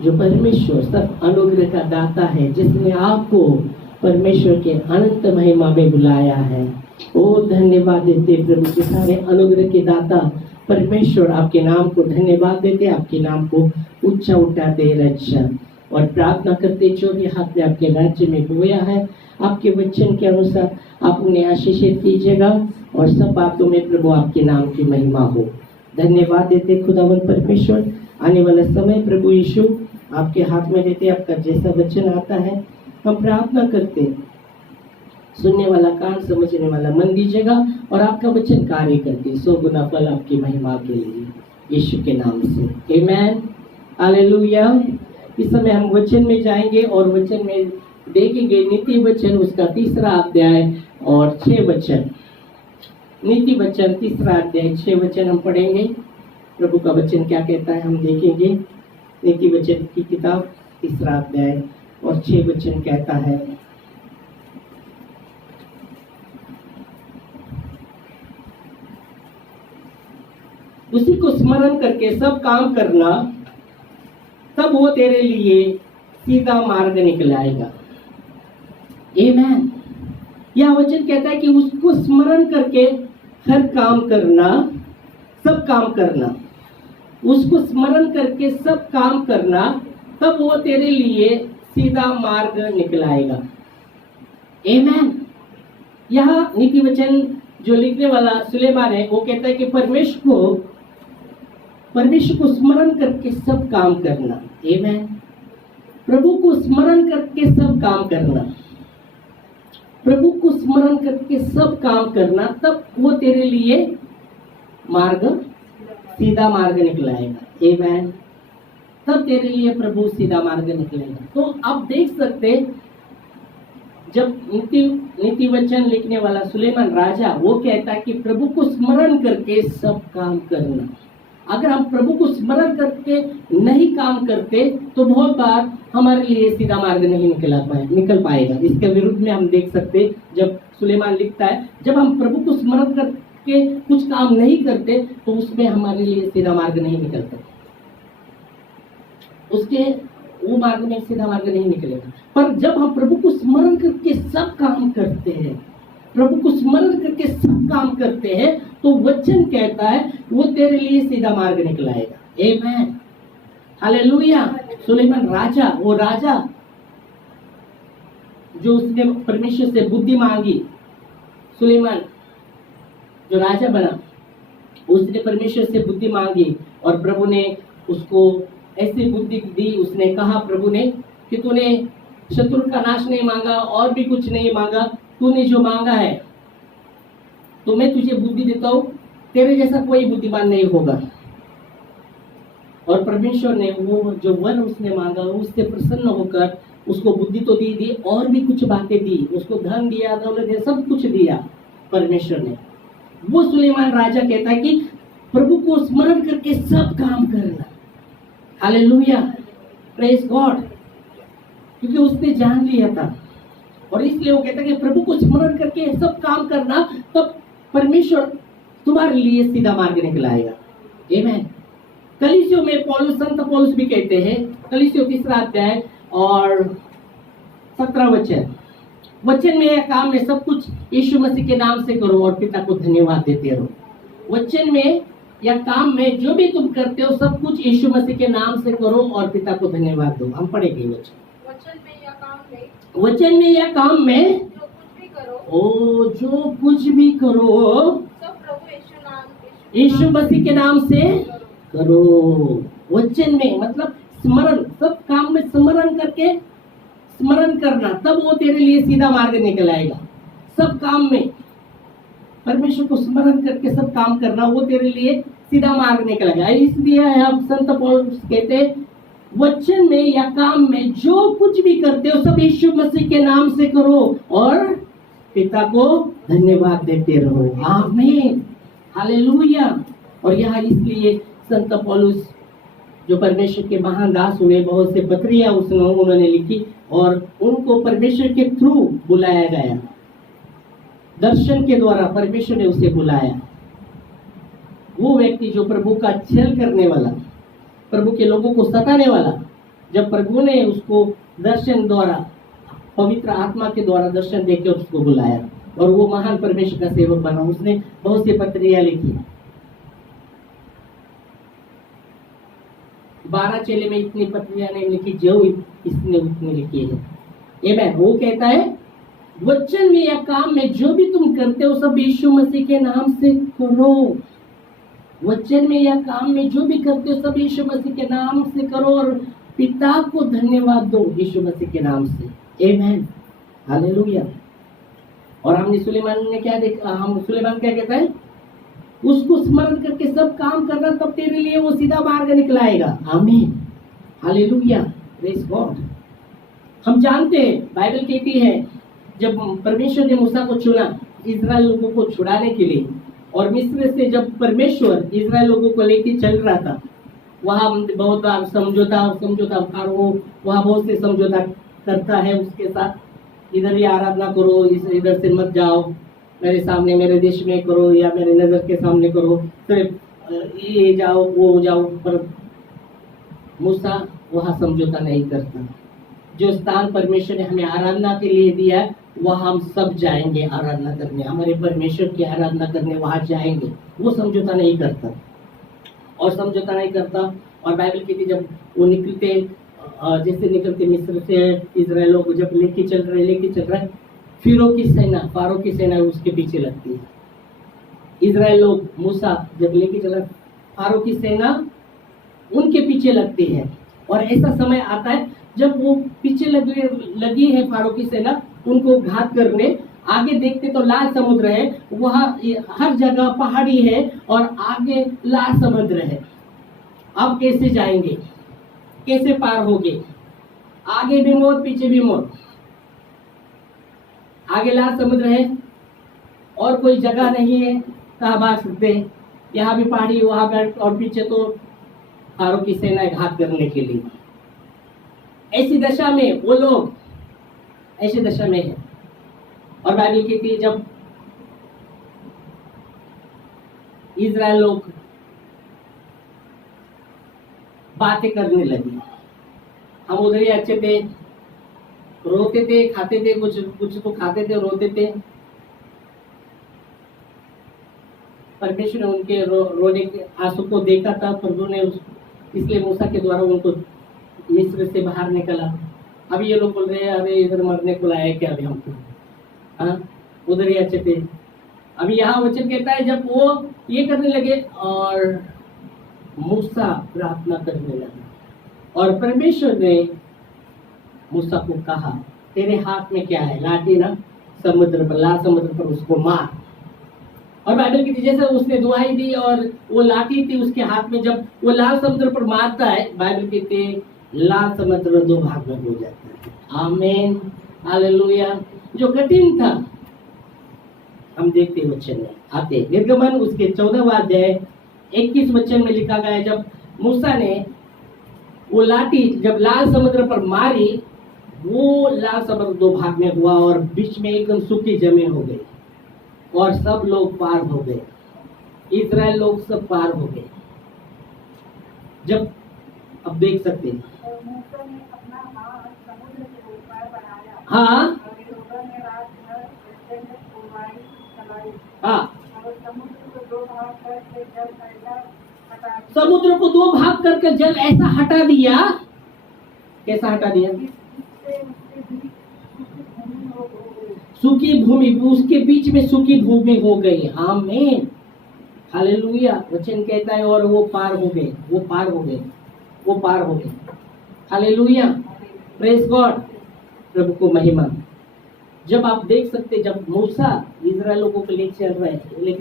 जो परमेश्वर सब अनुग्रह का दाता है, जिसने आपको परमेश्वर के अनंत महिमा में बुलाया है। ओ धन्यवाद देते प्रभु के सारे अनुग्रह के दाता परमेश्वर, आपके नाम को धन्यवाद देते, आपके नाम को ऊंचा उठाते रक्षा और प्रार्थना करते, जो भी हाथ में आपके राज्य में बोया है आपके वचन के अनुसार आप उन्हें आशीषित कीजिएगा और सब बातों में प्रभु आपके नाम की महिमा हो। धन्यवाद देते खुदावन परमेश्वर, आने वाला समय प्रभु यीशु आपके हाथ में देते, आपका जैसा वचन आता है हम प्रार्थना करते, सुनने वाला कान समझने वाला मन दीजिएगा और आपका वचन कार्य करके 100 गुना फल आपकी महिमा के लिए यीशु के नाम से आमेन हालेलुया। इस समय हम वचन में जाएंगे और वचन में देखेंगे नीति वचन उसका 3रा अध्याय और 6 वचन। नीति वचन 3रा अध्याय 6 वचन हम पढ़ेंगे। प्रभु का वचन क्या कहता है हम देखेंगे। नीति वचन की किताब 3रा अध्याय और 6 वचन कहता है, उसी को स्मरण करके सब काम करना, तब वो तेरे लिए सीधा मार्ग निकलाएगा। आमेन। यह वचन कहता है कि उसको स्मरण करके हर काम करना, सब काम करना, उसको स्मरण करके सब काम करना, तब वो तेरे लिए सीधा मार्ग निकलाएगा। आमेन। यह नीति वचन जो लिखने वाला सुलेमान है वो कहता है कि परमेश्वर को स्मरण करके सब काम करना। आमेन। प्रभु को स्मरण करके सब काम करना, प्रभु को स्मरण करके सब काम करना, तब वो तेरे लिए मार्ग, सीधा मार्ग निकलाएगा। आमेन। तब तेरे लिए प्रभु सीधा मार्ग निकलेगा। तो आप देख सकते, जब नीति वचन लिखने वाला सुलेमान राजा वो कहता है कि प्रभु को स्मरण करके सब काम करना। अगर हम प्रभु को स्मरण करके नहीं काम करते तो बहुत बार हमारे लिए सीधा मार्ग नहीं निकल पाएगा। इसके विरुद्ध में हम देख सकते, जब सुलेमान लिखता है जब हम प्रभु को स्मरण करके कुछ काम नहीं करते तो उसमें हमारे लिए सीधा मार्ग नहीं निकलता, उसके वो मार्ग में सीधा मार्ग नहीं निकलेगा। पर जब हम प्रभु को स्मरण करके सब काम करते हैं, प्रभु को स्मरण करके सब काम करते हैं, तो वचन कहता है वो तेरे लिए सीधा मार्ग निकलाएगा। Amen hallelujah. सुलेमान राजा, वो राजा जो उसने परमेश्वर से बुद्धि मांगी, सुलेमान जो राजा बना उसने परमेश्वर से बुद्धि मांगी और प्रभु ने उसको ऐसी बुद्धि दी। उसने कहा प्रभु ने कि तूने शत्रु का नाश नहीं मांगा और भी कुछ नहीं मांगा, तूने जो मांगा है तो मैं तुझे बुद्धि देता हूँ, तेरे जैसा कोई बुद्धिमान नहीं होगा। और परमेश्वर ने वो जो वर उसने मांगा उससे प्रसन्न होकर उसको बुद्धि तो दी और भी कुछ बातें दी, उसको धन दिया, दौलत दिया, सब कुछ दिया परमेश्वर ने। वो सुलेमान राजा कहता है कि प्रभु को स्मरण करके सब काम करना। Hallelujah, praise God. क्योंकि उसने जान लिया था और इसलिए वो कहता है कि प्रभु को स्मरण करके सब काम करना, तब परमेश्वर तुम्हारे लिए सीधा मार्ग निकलाएगा। आमेन। कलीसियों में संत पौलुस भी कहते हैं, कलीसियों 3रा अध्याय और 17 वचन में या काम में सब कुछ यीशु मसीह के नाम से करो और पिता को धन्यवाद देते रहो। वचन में या काम में जो भी तुम करते हो सब कुछ यीशु मसीह के नाम से करो और पिता को धन्यवाद दो। हम पढ़ेंगे वचन में या काम में जो कुछ भी करो सब प्रभु यीशु मसीह के नाम से करो। वचन में मतलब स्मरण, सब काम में स्मरण करके स्मरण करना, तब वो तेरे लिए सीधा मार्ग निकल आएगा। सब काम में परमेश्वर को स्मरण करके सब काम करना, वो तेरे लिए सीधा मार्ग निकलेगा। इसलिए हम संत पौलुस कहते हैं वचन में या काम में जो कुछ भी करते हो सब यीशु मसीह के नाम से करो और पिता को धन्यवाद देते रहो। आमीन हालेलुया। और यहाँ इसलिए संत पौलुस जो परमेश्वर के महान दास हुए, बहुत से पत्रियां उन्होंने लिखी और उनको परमेश्वर के थ्रू बुलाया गया, दर्शन के द्वारा परमेश्वर ने उसे बुलाया। वो व्यक्ति जो प्रभु का छल करने वाला, प्रभु के लोगों को सताने वाला, जब प्रभु ने उसको दर्शन द्वारा, पवित्र आत्मा के द्वारा दर्शन देकर उसको बुलाया और वो महान परमेश्वर का सेवक बना। उसने बहुत सी पत्रियां लिखी। 12 चेले में इतनी पत्रियां नहीं लिखी जो इसने उतनी लिखी है। आमीन। वो कहता है वचन में या काम में जो भी तुम करते हो सब यीशु मसीह के नाम से करो। वचन में या काम में जो भी करते हो सब यीशु मसीह के नाम से करो और पिता को धन्यवाद दो यीशु मसीह के नाम से। आमीन, हालेलुया। और हमने सुलेमान ने क्या देखा, सुलेमान क्या कहता है, उसको स्मरण करके सब काम करना, तब तेरे लिए वो सीधा मार्ग निकलाएगा। आमीन, हालेलुया, प्रेज गॉड। हम जानते हैं, बाइबल कहती है जब परमेश्वर ने मूसा को चुना इस्राएल लोगों को छुड़ाने के लिए, और मिस्र से जब परमेश्वर इस्राएल लोगों को लेके चल रहा था, वहाँ बहुत बार समझौता और वो वहाँ बहुत से समझौता करता है उसके साथ। इधर ही आराधना करो, इधर से मत जाओ, मेरे सामने मेरे देश में करो या मेरे नजर के सामने करो, सिर्फ ये जाओ वो जाओ। पर मूसा वहाँ समझौता नहीं करता। जो स्थान परमेश्वर ने हमें आराधना के लिए दिया है वहाँ हम सब जाएंगे आराधना करने, हमारे परमेश्वर की आराधना करने वहाँ जाएंगे। वो समझौता नहीं करता और समझौता नहीं करता। और बाइबल कहती जब वो निकलते, जैसे निकलते मिस्र से इजराइल लोग जब लेके चल रहे, फारो की सेना उसके पीछे लगती है। इजराइल लोग मूसा जब लेके चला, फारो की सेना उनके पीछे लगती है। और ऐसा समय आता है जब वो पीछे लगी है फारो की सेना उनको घात करने, आगे देखते तो लाल समुद्र है, वहाँ हर जगह पहाड़ी है और आगे लाल समुद्र है। अब कैसे जाएंगे, कैसे पार होंगे? आगे भी मोड़ पीछे भी मोड़, आगे लाल समुद्र है और कोई जगह नहीं है कहाँ भाग सकते हैं, यहाँ भी पहाड़ी वहां पर, और पीछे तो फारो की सेना घात करने के लिए। ऐसी दशा में वो लोग ऐसी दशा में है। और बाइबल कहती है जब इजराइल लोग बातें करने लगे, हम उधर ही अच्छे थे, रोते थे, खाते थे, कुछ तो खाते थे, रोते थे। परमेश्वर ने उनके रोने के आंसू को देखा था। प्रभु ने इसलिए मूसा के द्वारा उनको मिस्र से बाहर निकला। अभी ये लोग बोल रहे हैं अरे इधर मरने को लाया क्या अभी हमको, हाँ उधर ही अच्छे थे। अभी यहाँ वचन कहता है जब वो ये करने लगे और मूसा प्रार्थना करने लगा और परमेश्वर ने मूसा को कहा तेरे हाथ में क्या है, लाठी ना, समुद्र पर, लाल समुद्र पर उसको मार। और बाइबल की जैसे उसने दुआई दी और वो लाठी थी उसके हाथ में, जब वो लाल समुद्र पर मारता है, बाइबल कहते लाल समुद्र 2 भाग में हो जाता है। आमीन, हालेलुया। जो कठिन था हम देखते वचन में आते, निर्गमन उसके 14वां अध्याय 21 वचन में लिखा गया है जब मूसा ने वो लाठी जब लाल समुद्र पर मारी, वो लाल समुद्र 2 भाग में हुआ और बीच में एकदम सूखी जमीन हो गई और सब लोग पार हो गए, इजराइल लोग सब पार हो गए। जब अब देख सकते हैं, हाँ हाँ, समुद्र को 2 भाग करके जल ऐसा हटा दिया। कैसा हटा दिया? सूखी भूमि, उसके बीच में सूखी भूमि हो गई। आमीन, हालेलुया। वचन कहता है और वो पार हो गए, वो पार हो गए, वो पार हो गए। हालेलुया, प्रेज गॉड, प्रभु को महिमा। जब आप देख सकते जब मूसा इजराइल लोगों को लेके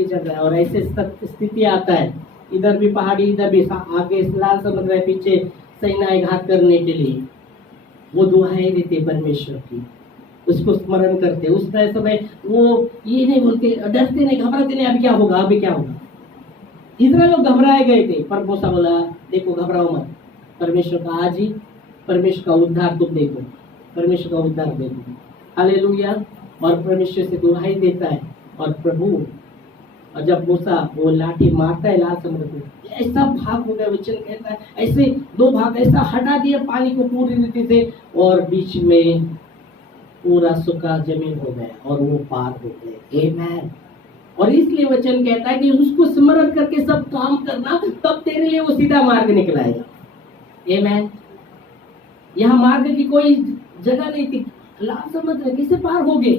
चल रहा है और ऐसे स्थिति आता है, इधर भी पहाड़ी, इधर भी आगे लाल समुद्र है, पीछे सेनाएं घात करने के लिए, वो दुआएं देते परमेश्वर की, उसको स्मरण करते। उस समय वो ये नहीं बोलते, डरते नहीं, घबराते नहीं, अभी क्या होगा, अभी क्या होगा। इजराइल लोग घबराए गए थे, पर मूसा बोला देखो घबराओ मत, परमेश्वर का आज ही परमेश्वर का उद्धार तुम देखो, परमेश्वर का उद्धार देखो। हालेलुया। और परमेश्वर से दुहाई देता है और प्रभु और जब मूसा वो लाठी मारता है लाल समुद्र को, ऐसा भाग हो गया, वचन कहता है ऐसे दो भाग ऐसा हटा दिया पानी को पूरी रीति से, और बीच में पूरा सूखा जमीन हो गया और वो पार हो गए। आमेन। और इसलिए वचन कहता है कि उसको स्मरण करके सब काम करना, तब तेरे लिए वो सीधा मार्ग निकलाएगा। आमेन। यहाँ मार्ग की कोई जगह नहीं थी, लाल समुद्र कैसे पार हो गए,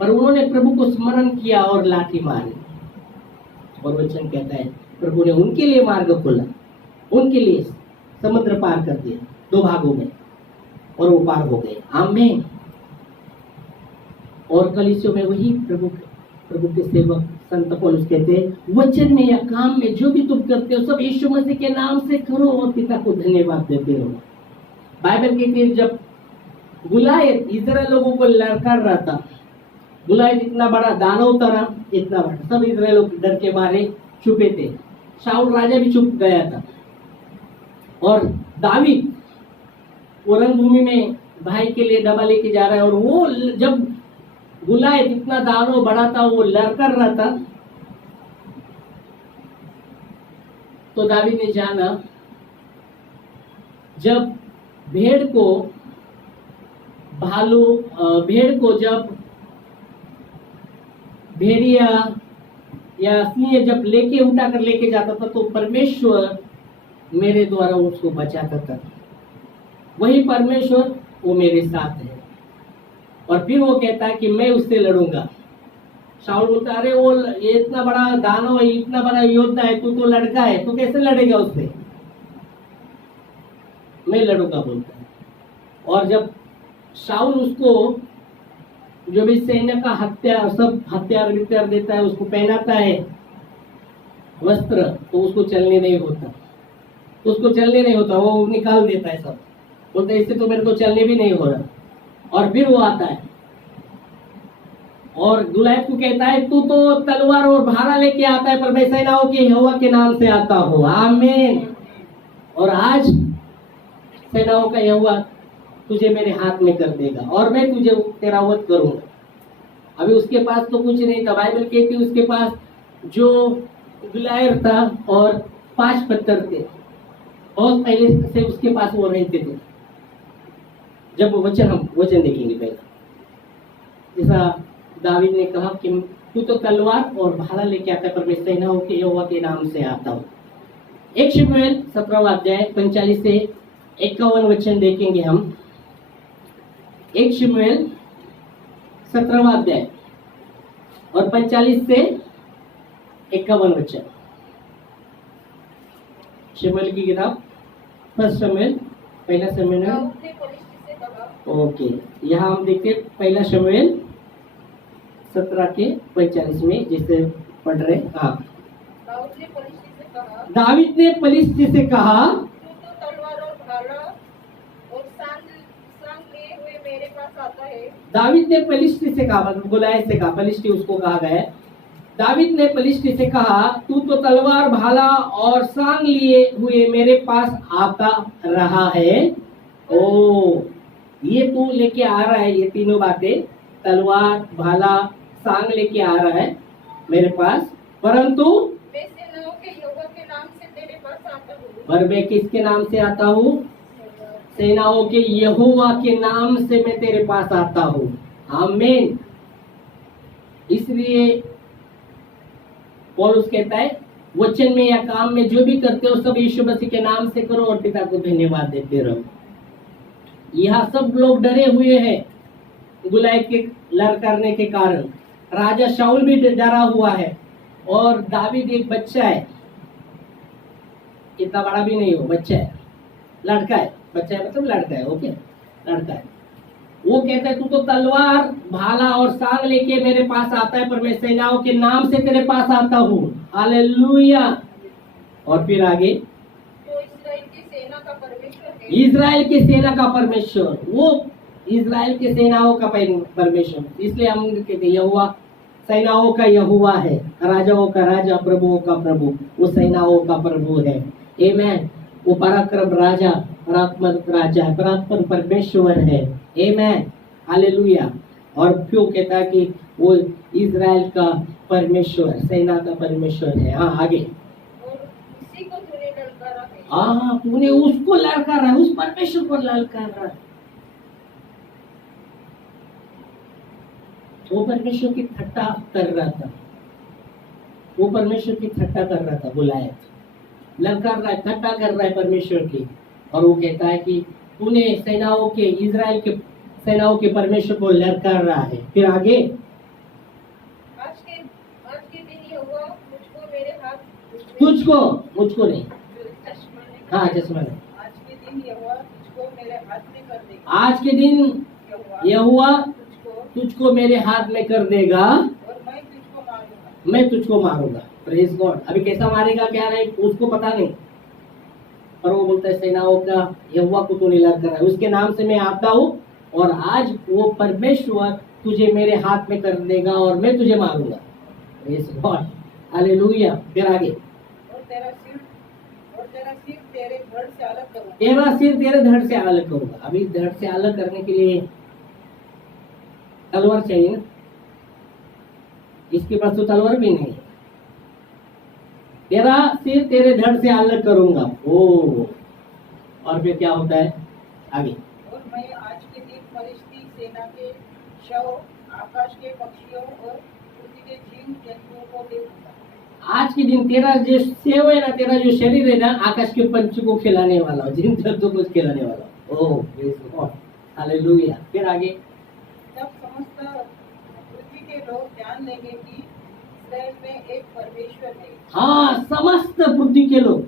पर उन्होंने प्रभु को स्मरण किया और लाठी मारी। और वचन कहता है प्रभु ने उनके लिए मार्ग खोला, उनके लिए समुद्र पार कर दिया, दो भागों में, और वो पार हो गए। आमीन। और कलीसियों में वही प्रभु के सेवक संत पौलुस कहते हैं, वचन में या काम में जो भी तुम करते हो सब यीशु मसीह के नाम से करो और पिता को धन्यवाद देते रहो। बाइबल कहती है जब गुलायत इस्राएल लोगों को लड़कर रहा था, गुलायत इतना बड़ा दानव था, इतना बड़ा, सब इस्राएल लोग डर के मारे छुपे थे, शाऊल राजा भी छुप गया था। और दावीद वो रणभूमि में भाई के लिए दवा लेके जा रहा है, और वो जब गुलायत इतना दानव बड़ा था, वो लड़कर रहा था, तो दावीद ने जाना, जब भेड़ को जब भेड़िया या सिंह जब लेके उठा कर लेके जाता था, तो परमेश्वर मेरे द्वारा उसको बचाता था। वही परमेश्वर वो मेरे साथ है। और फिर वो कहता है कि मैं उससे लड़ूंगा। शाऊल बोलता है, अरे वो ये इतना बड़ा दानव है, इतना बड़ा योद्धा है, तू तो लड़का है, तू कैसे लड़ेगा उससे? मैं लड़ूंगा बोलता है। और जब शाऊल उसको जो भी सैन्य का हथियार वित्यार देता है, उसको पहनाता है वस्त्र, तो उसको चलने नहीं होता, वो निकाल देता है सब, बोलते इससे तो मेरे को चलने भी नहीं हो रहा। और फिर वो आता है और गुलायत को कहता है, तू तो तलवार और भाला लेके आता है, पर मैं सेनाओं के यहोवा के नाम से आता हूँ। आमीन। और आज सेनाओं का यहोवा तुझे मेरे हाथ में कर देगा और मैं तुझे तेरा वध करूंगा। अभी उसके पास तो कुछ नहीं था। बाइबल कहती उसके पास जो गुलायर था और 5 पत्थर थे, बहुत पहले से उसके पास वो रहते थे। जब हम वचन देखेंगे पहले, जैसा दावीद ने कहा कि तू तो तलवार और भाला लेके आता है, पर मैं सेनाओं के यहोवा के नाम से आता हूँ। 1 शमूएल 17वां अध्याय 45 से 51 वचन देखेंगे हम। 1 शमूएल 17वां अध्याय और 45 से 51 वचन। शमूएल की किताब फर्स्ट शमूएल, पहला शमूएल। ओके, यहाँ हम देखते हैं पहला शमूएल 17 के 45 में, जिसे पढ़ रहे। हाँ, दावीद ने पलिश्ती से कहा, दावीद ने पलिश्ती से कहा, मतलब गुलायत से कहा, पलिश्ती उसको कहा गया। दावीद ने पलिश्ती से कहा, तू तो तलवार भाला और सांग लिए हुए मेरे पास आता रहा है। ओ, ये तू लेके आ रहा है, ये तीनों बातें, तलवार भाला सांग लेके आ रहा है मेरे पास, परंतु मैं सेनाओं के यहोवा के नाम से तेरे पास आता हूँ। पर मैं किसके नाम से आता हूँ? सेनाओं के यहोवा के नाम से मैं तेरे पास आता हूँ। आमीन। इसलिए पौलुस कहता है, वचन में या काम में जो भी करते हो सब यीशु मसीह के नाम से करो और पिता को धन्यवाद देते रहो। यहाँ सब लोग डरे हुए हैं गुलायत के लड़खड़ाने के कारण। राजा शाऊल भी डरा हुआ है और दावीद एक बच्चा है, इतना बड़ा भी नहीं हो, बच्चा है, लड़का है, बच्चा है मतलब लड़का है, ओके, लड़का है। वो कहता है, तू तो तलवार भाला और सांग लेके मेरे पास आता है, पर मैं सेनाओं के नाम से तेरे पास आता हूँ। हालेलुया। और फिर आगे, तो इस्राएल की सेना का परमेश्वर है। इस्राएल की सेना का परमेश्वर, वो इस्राएल के सेनाओं का परमेश्वर, इसलिए हम कहते हैं यहोवा सेनाओं का यहोवा है, राजाओं का राजा, प्रभुओं का प्रभु, वो सेनाओं का प्रभु है। आमीन। वो पराक्रम राजा, परात्पर राजा है, परात्पर परमेश्वर है। आमीन। हालेलुया। और क्यों कहता है कि वो इज़राइल का परमेश्वर, सेना का परमेश्वर है। हाँ आगे, उसी को तूने ललकारा है। हाँ तूने उसको ललकारा है, उस परमेश्वर को ललकारा। वो परमेश्वर की ठट्टा कर रहा था, वो परमेश्वर की ठट्टा कर रहा था, बुलाया ललकार रहा है, ठट्टा कर रहा है परमेश्वर की। और वो कहता है कि तूने सेनाओं के, इज़राइल के सेनाओं के परमेश्वर को ललकार रहा है। फिर आगे, आज के दिन यहोवा मुझको मेरे हाथ तुझको, मुझको नहीं, चश्मा ने हाँ चश्मा नहीं। आज के दिन यहोवा तुझको मेरे हाथ में कर देगा। आज के दिन यहोवा तुझको तुझको मेरे हाथ में कर देगा और मैं तुझको मारूंगा। मैं तुझको मारूंगा। Praise God. अभी कैसा मारेगा क्या नहीं उसको पता नहीं, पर वो बोलता है सेनाओं का यहोवा को तूने ललकारा है, उसके नाम से मैं आता हूँ और आज वो परमेश्वर तुझे मेरे हाथ में कर देगा और मैं तुझे मारूंगा। Praise God, hallelujah. फिर आगे, और तेरा सिर तेरे धड़ से अलग करूंगा। तेरा सिर तेरे धड़ से अलग करूंगा। अभी धड़ से अलग करने के लिए तलवार चाहिए ना, इसके पास तो तलवार भी नहीं। तेरा सिर तेरे धड़ से अलग करूंगा। ओ, और फिर क्या होता है आगे, और मैं आज के दिन फरिश्ती सेना के शव, आकाश के पक्षियों और पृथ्वी के जीव जंतुओं को देखूंगा। आज के दिन तेरा जो सेव है ना, तेरा जो शरीर है ना, आकाश के पंछी को खिलाने वाला हो, जिन जंतु को खिलाने वाला। ओ हालेलुया। फिर आगे, तब समस्त पृथ्वी के लोग जान लेंगे कि इस्राएल में एक परमेश्वर है। हाँ समस्त पृथ्वी के लोग,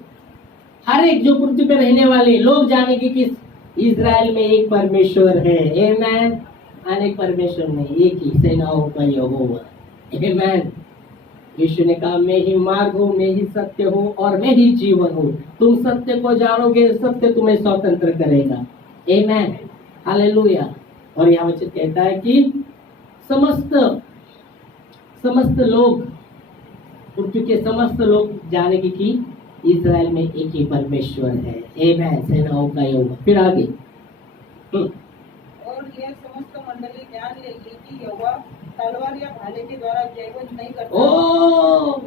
हर एक जो पृथ्वी पे रहने वाले लोग जानेंगे कि इज़राइल में एक परमेश्वर है। आमेन। अनेक परमेश्वर नहीं, एक ही, सेनाओं का यहोवा। आमेन। यीशु ने कहा मैं ही मार्ग हूँ, मैं ही सत्य हूँ और मैं ही जीवन हूँ। तुम सत्य को जानोगे, सत्य तुम्हें स्वतंत्र करेगा। आमेन, हालेलुया। और यहाँ वचन कहता है कि समस्त लोग, पृथ्वी के समस्त लोग जानेंगे कि इज़राइल में एक ही परमेश्वर है। आमेन, सेनाओं का यहोवा। फिर आगे, और यह समस्त मंडली जान लेगी कि यहोवा तलवार या भाले के द्वारा जयवंत नहीं करता।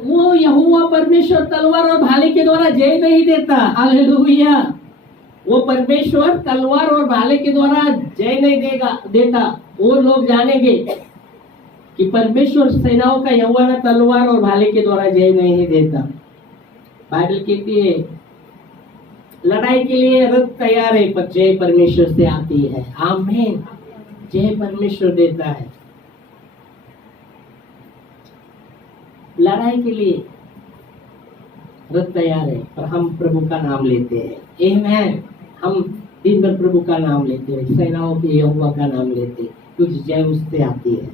वो यहोवा परमेश्वर तलवार और भाले के द्वारा जय नहीं देता। हालेलुया। वो परमेश्वर तलवार और भाले के द्वारा जय नहीं देता। वो लोग जानेंगे कि परमेश्वर सेनाओं का यहोवा ना तलवार और भाले के द्वारा जय नहीं देता। बाइबल कहती है लड़ाई के लिए रथ तैयार है, पर जय परमेश्वर से आती है। आमीन। जय परमेश्वर देता है। लड़ाई के लिए रथ तैयार है, पर हम प्रभु का नाम लेते हैं। आमीन। हम दिन भर प्रभु का नाम लेते हैं, सेनाओं के यहोवा का नाम लेते हैं, क्योंकि जय उससे आती है।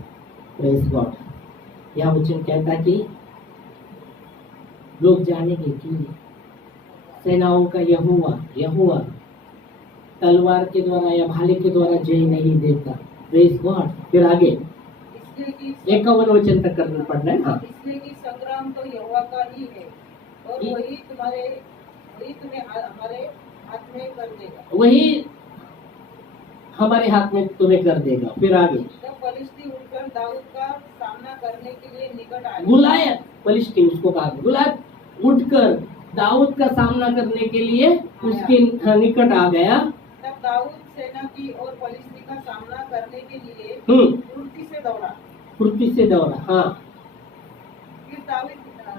Praise God. यह वचन कहता है कि लोग जानेंगे कि सेनाओं का यहोवा तलवार के द्वारा या भाले के द्वारा जय नहीं देता। Praise God. फिर आगे इसलिए कि 51 वचन तक करना पड़ना है। हाँ, इसलिए कि संग्राम तो यहोवा का ही है और वही तुम्हें हमारे हाथ में कर देगा। वही हमारे हाथ में तुम्हें कर देगा। फिर आगे, जब फलिश्ती उठकर दाऊद का सामना करने के लिए निकट आए। गुलायत, फलिश्ती उसको कहा, गुलायत उठकर दाऊद का सामना करने के लिए उसके निकट आ गया। तब दाऊद सेना की और फलिश्ती का सामना करने के लिए फुर्ती से दौड़ा। हाँ, फिर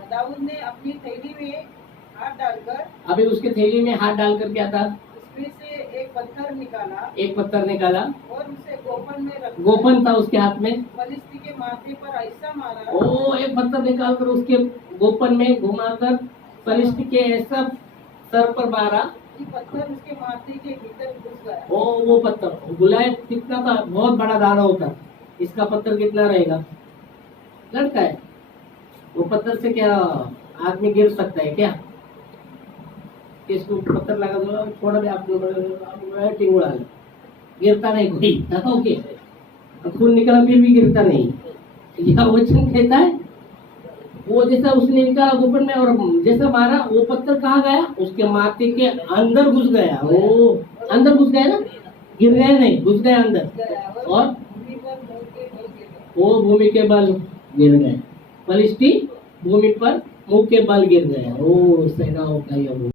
दाऊद ने अपनी थैली में हाथ डालकर, अभी उसके थैली में हाथ डालकर क्या था, उसमें से एक पत्थर निकाला और उसे गोफन में रख, गोफन था उसके हाथ में। फलिश्ती के माथे पर ऐसा मारा। ओ, एक पत्थर निकालकर उसके गोफन में घुमाकर फलिश्ती के ऐसा सर पर मारा कि पत्थर उसके माथे के भीतर घुस गया। ओ, वो पत्थर गुलायत कितना था, बहुत बड़ा दाना होता। इसका पत्थर कितना रहेगा, लड़का है, वो पत्थर से क्या आदमी गिर सकता है क्या? इसको पत्थर लगा दो, थोड़ा भी आप टिंगुड़ा लो, गिरता नहीं कोई। ओके, खून निकला फिर भी गिरता नहीं। यह वचन कहता है वो जैसा उसने निकाला गोफन में और जैसा मारा, वो पत्थर कहाँ गया, उसके माथे के अंदर घुस गया। वो अंदर घुस गया ना, गिर गया नहीं, घुस गया अंदर। और भूमि पर मुँह के बल वो भूमि के बल गिर गए। फलिस्ती भूमि पर मुंह के बल गिर गया। ओ सेनाओं का यहोवा।